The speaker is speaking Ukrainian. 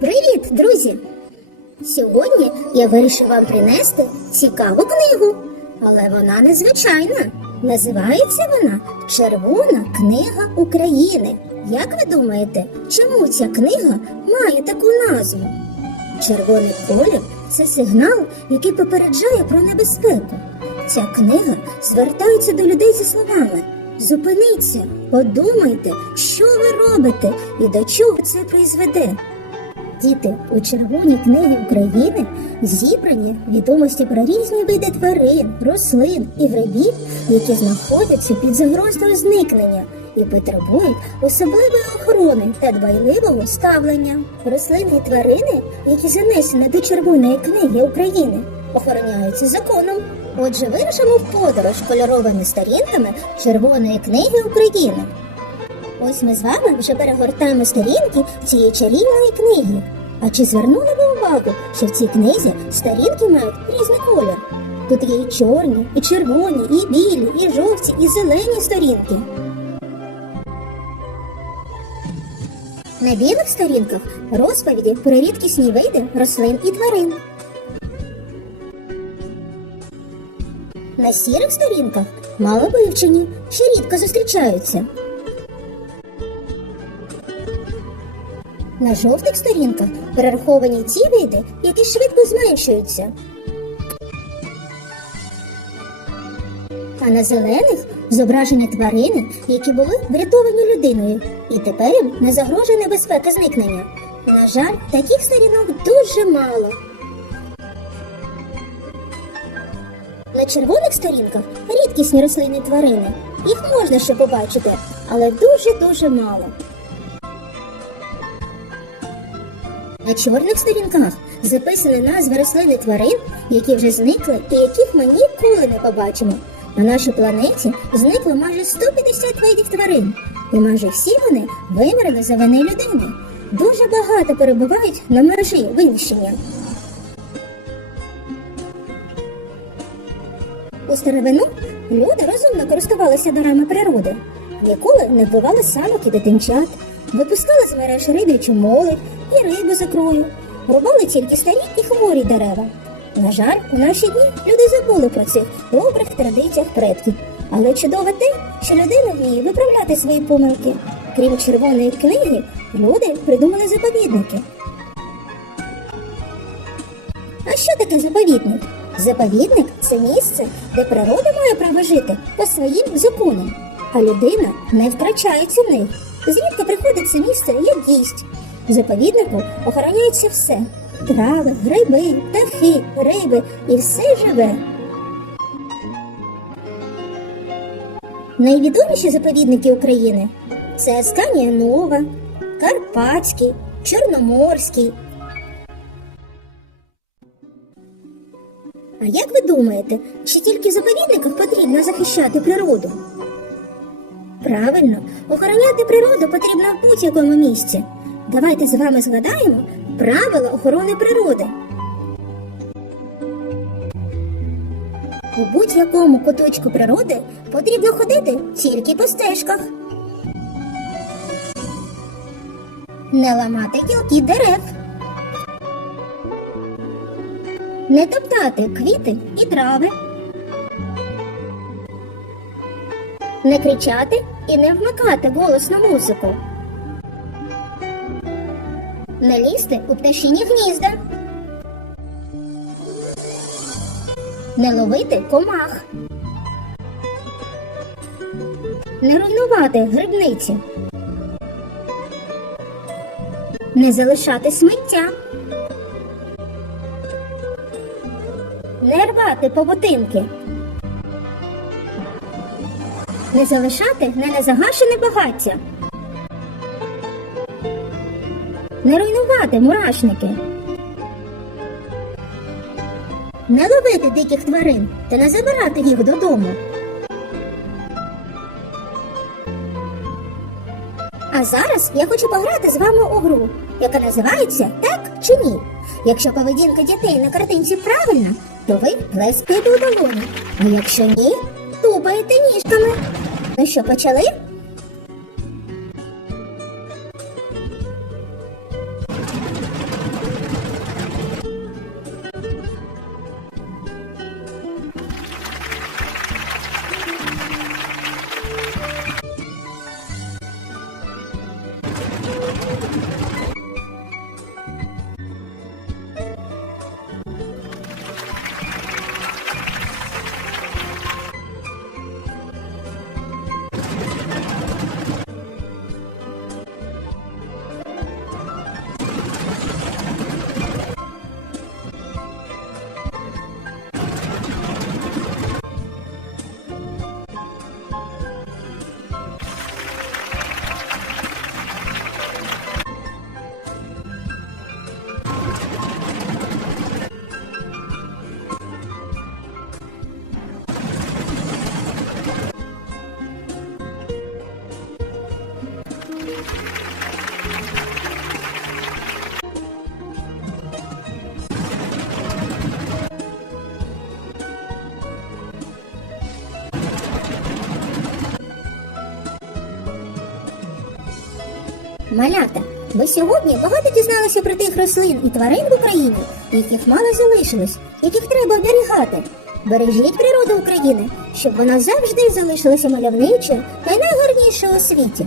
Привіт, друзі! Сьогодні я вирішив вам принести цікаву книгу, але вона незвичайна. Називається вона Червона книга України. Як ви думаєте, чому ця книга має таку назву? Червоний колір це сигнал, який попереджає про небезпеку. Ця книга звертається до людей зі словами: Зупиніться, подумайте, що ви робите і до чого це призведе. Діти, у Червоній книгі України зібрані відомості про різні види тварин, рослин і грибів, які знаходяться під загрозою зникнення і потребують особливої охорони та дбайливого ставлення. Рослини і тварини, які занесені до Червоної книги України, охороняються законом. Отже, вирушимо в подорож кольоровими сторінками Червоної книги України. Ось ми з вами вже перегортаємо сторінки цієї чарівної книги. А чи звернули ви увагу, що в цій книзі сторінки мають різний колір? Тут є і чорні, і червоні, і білі, і жовті, і зелені сторінки. На білих сторінках розповіді про рідкісні види рослин і тварин. На сірих сторінках мало вивчені, що рідко зустрічаються. На жовтих сторінках перераховані ті види, які швидко зменшуються. А на зелених зображені тварини, які були врятовані людиною, і тепер їм не загрожує небезпека зникнення. На жаль, таких сторінок дуже мало. На червоних сторінках рідкісні рослини тварини. Їх можна ще побачити, але дуже-дуже мало. На чорних сторінках записані назви рослин і тварин, які вже зникли і яких ми ніколи не побачимо. На нашій планеті зникло майже 150 видів тварин, і майже всі вони вимерли за вини людини. Дуже багато перебувають на межі винищення. У старовину люди розумно користувалися дарами природи, ніколи не вбивали самок і дитинчат, випускали з мереж риб'ячу молодь і рибу за крою, рубали тільки старі і хворі дерева. На жаль, у наші дні люди забули про цих добрих традиціях предків. Але чудово те, що людина вміє виправляти свої помилки. Крім червоної книги, люди придумали заповідники. А що таке заповідник? Заповідник це місце, де природа має право жити по своїм законам, а людина не втрачається в Зрідка приходить це місце як гість. В заповіднику охороняється все: трави, гриби, птахи, риби і все живе. Найвідоміші заповідники України це Асканія Нова, Карпатський, Чорноморський. А як ви думаєте, чи тільки в заповідниках потрібно захищати природу? Правильно, охороняти природу потрібно в будь-якому місці. Давайте з вами згадаємо правила охорони природи. У будь-якому куточку природи потрібно ходити тільки по стежках. Не ламати гілки дерев. Не топтати квіти і трави. Не кричати і не вмикати голосну музику. Не лізти у пташині гнізда. Не ловити комах. Не руйнувати грибниці. Не залишати сміття. Не рвати павутинки. Не залишати не незагашене багаття. Не руйнувати мурашники. Не ловити диких тварин та не забирати їх додому. А зараз я хочу пограти з вами у гру, яка називається Так чи ні. Якщо поведінка дітей на картинці правильна, то ви плескаєте у долоні. А якщо ні, тупаєте ніжками. Ну що, почали? Малята, ви сьогодні багато дізналися про тих рослин і тварин в Україні, яких мало залишилось, яких треба оберігати. Бережіть природу України, щоб вона завжди залишилася мальовничою та найгарнішою у світі.